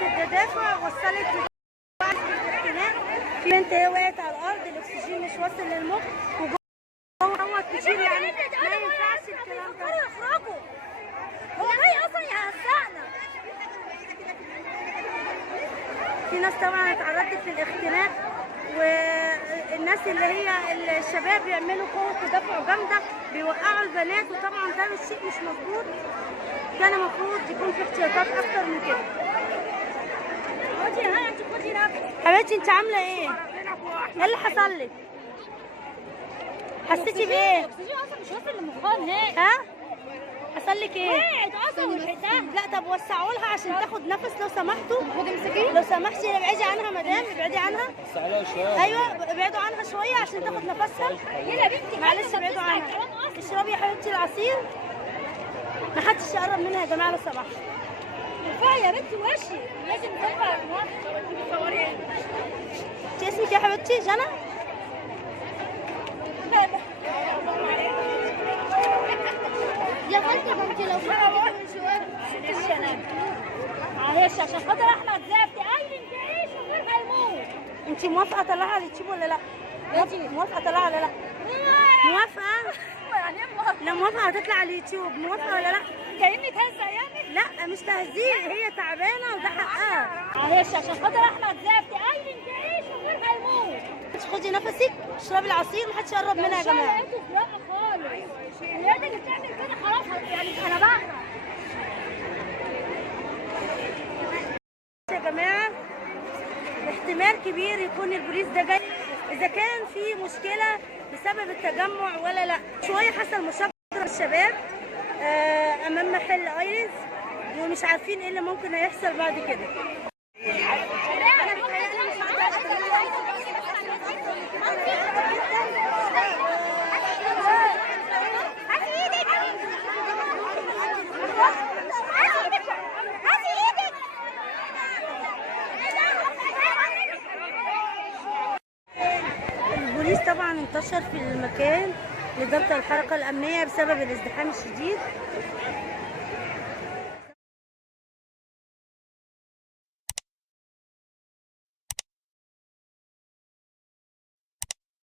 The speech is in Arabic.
قوة التدافع وصلت للاختناق. في بنت هي وقعت على الأرض، الأكسجين مش واصل للمخ وجوه دوت كتير، يعني ما ينفعش الكلام ده. يخرجوا، هو جاي أصلا يهزقنا. في ناس طبعا اتعرضت للاختناق، والناس اللي هي الشباب بيعملوا قوة تدافع جامدة بيوقعوا البنات، وطبعا ده مش شيء مش مظبوط. كان المفروض يكون في احتياطات أكتر من كده. خدي ها انت خدي نفسك. حبيبتي انت عاملة ايه؟ ايه اللي حصل لك؟ حسيتي بايه؟ الاكسجين اصلا مش واصل لمخها نهائي. ها؟ حصل لك ايه؟ وقعت اصلا ولحقتها. لا طب وسعوا لها عشان تاخد نفس لو سمحتوا. خدي امسكيه. لو سمحتي ابعدي عنها مدام، ابعدي عنها. وسعوا شويه. ايوه ابعدوا عنها شويه عشان تاخد نفسها. يلا بنتي معلش ابعدوا عنها. اشربي يا حبيبتي العصير. ما حدش يقرب منها يا جماعه لو سمحتوا. ارفعي يا بنتي وشي، لازم ترفع الوش. انت اسمك يا حبيبتي جنى؟ يا بنتي انت لو معلش عشان خاطر احمد زفتي قال لي انت ايش من غير ما يموت. انت موافقه اطلعها على اليوتيوب ولا لا؟ موافقه اطلعها ولا لا؟ موافقه؟ يعني ايه موافقه؟ لا موافقه هتطلع على اليوتيوب، موافقه ولا لا؟ كأني تهزق يعني؟ لا مش تهزيق، هي تعبانه وده حقها. معلش عشان خاطر احمد زفتي قال لي انت ايش من غير ما يموت. خدي نفسك، اشربي العصير، محدش يقرب منها يا جماعه. لقيته زرقاء خالص. اليد اللي بتعمل كده خلاص يعني انا بقى يا جماعه احتمال كبير يكون البوليس ده جاي اذا كان في مشكله بسبب التجمع ولا لا. شويه حصل مشاجره الشباب امام محل ايرينز، ومش عارفين ايه اللي ممكن هيحصل بعد كده. البوليس طبعا انتشر في المكان لضبط الحركة الأمنية بسبب الازدحام الشديد.